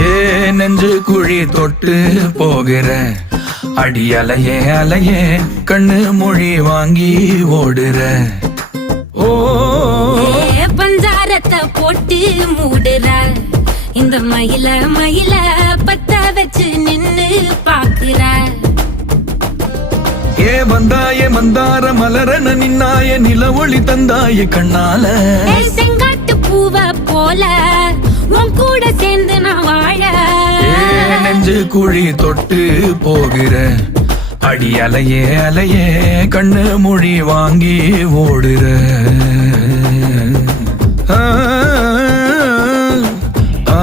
ஏ நெஞ்சு குழி தொட்டு போகிற அடி அலையே அலையே கண்ணு மொழி வாங்கி ஓடுற. ஓ பஞ்சாரத்தை போட்டு மூடுற இந்த மயில மயில பத்த வச்சு நின்னு பாக்குற. ஏ வந்தாய மந்தார மலரன நின்னாய நில ஒளி தந்தாய கண்ணால. செங்காட்டு பூவ போல உன் கூட சேர்ந்து நான் வாழ. நெஞ்சு குழி தொட்டு போகிற அடி அலையே அலையே கண்ணு மொழி வாங்கி ஓடுற. ஆ ஆ